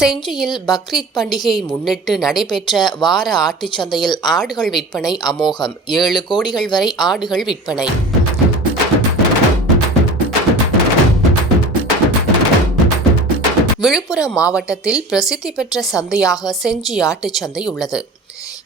செஞ்சியில் பக்ரீத் பண்டிகையை முன்னிட்டு நடைபெற்ற வார ஆட்டுச் சந்தையில் ஆடுகள் விற்பனை அமோகம். ஏழு கோடிகள் வரை ஆடுகள் விற்பனை. விழுப்புரம் மாவட்டத்தில் பிரசித்தி பெற்ற சந்தையாக செஞ்சி ஆட்டுச் சந்தை உள்ளது.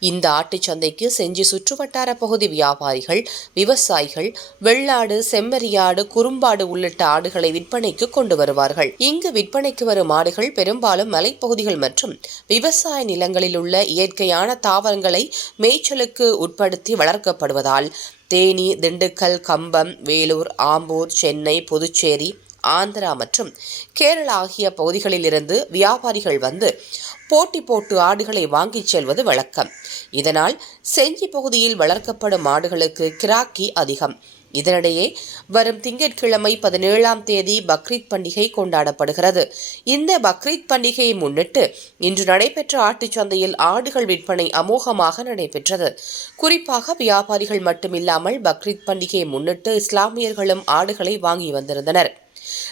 இந்த ஆட்டுச் சந்தைக்கு செஞ்சி சுற்றுவட்டார பகுதி வியாபாரிகள் விவசாயிகள் வெள்ளாடு செம்மறியாடு குறும்பாடு உள்ளிட்ட ஆடுகளை விற்பனைக்கு கொண்டு வருவார்கள். இங்கு விற்பனைக்கு வரும் ஆடுகள் பெரும்பாலும் மலைப்பகுதிகள் மற்றும் விவசாய நிலங்களில் உள்ள இயற்கையான தாவரங்களை மேய்ச்சலுக்கு உட்படுத்தி வளர்க்கப்படுவதால் தேனி திண்டுக்கல் கம்பம் வேலூர் ஆம்பூர் சென்னை புதுச்சேரி ஆந்திரா மற்றும் கேரளா ஆகிய பகுதிகளிலிருந்து வியாபாரிகள் வந்து போட்டி போட்டு ஆடுகளை வாங்கிச் செல்வது வழக்கம். இதனால் செஞ்சி பகுதியில் வளர்க்கப்படும் ஆடுகளுக்கு கிராக்கி அதிகம். இதனிடையே வரும் திங்கட்கிழமை பதினேழாம் தேதி பக்ரீத் பண்டிகை கொண்டாடப்படுகிறது. இந்த பக்ரீத் பண்டிகையை முன்னிட்டு இன்று நடைபெற்ற ஆட்டுச் சந்தையில் ஆடுகள் விற்பனை அமோகமாக நடைபெற்றது. குறிப்பாக வியாபாரிகள் மட்டுமில்லாமல் பக்ரீத் பண்டிகையை முன்னிட்டு இஸ்லாமியர்களும் ஆடுகளை வாங்கி வந்திருந்தனர்.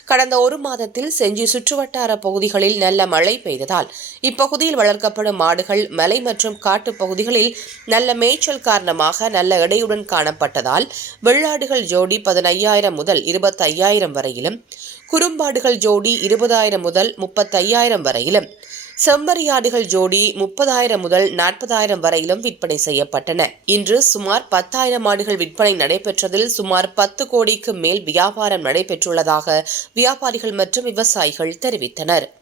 கடந்த ஒரு மாதத்தில் செஞ்சி சுற்றுவட்டார பகுதிகளில் நல்ல மழை பெய்ததால் இப்பகுதியில் வளர்க்கப்படும் மாடுகள் மலை மற்றும் காட்டுப் பகுதிகளில் நல்ல மேய்ச்சல் காரணமாக நல்ல எடையுடன் காணப்பட்டதால் வெள்ளாடுகள் ஜோடி பதினையாயிரம் முதல் இருபத்தையாயிரம் வரையிலும் குறும்பாடுகள் ஜோடி இருபதாயிரம் முதல் முப்பத்தையாயிரம் வரையிலும் செம்மறியாடுகள் ஜோடி முப்பதாயிரம் முதல் நாற்பதாயிரம் வரையிலும் விற்பனை செய்யப்பட்டன. இன்று சுமார் பத்தாயிரம் ஆடுகள் விற்பனை நடைபெற்றதில் சுமார் பத்து கோடிக்கு மேல் வியாபாரம் நடைபெற்றுள்ளதாக வியாபாரிகள் மற்றும் விவசாயிகள் தெரிவித்தனர்.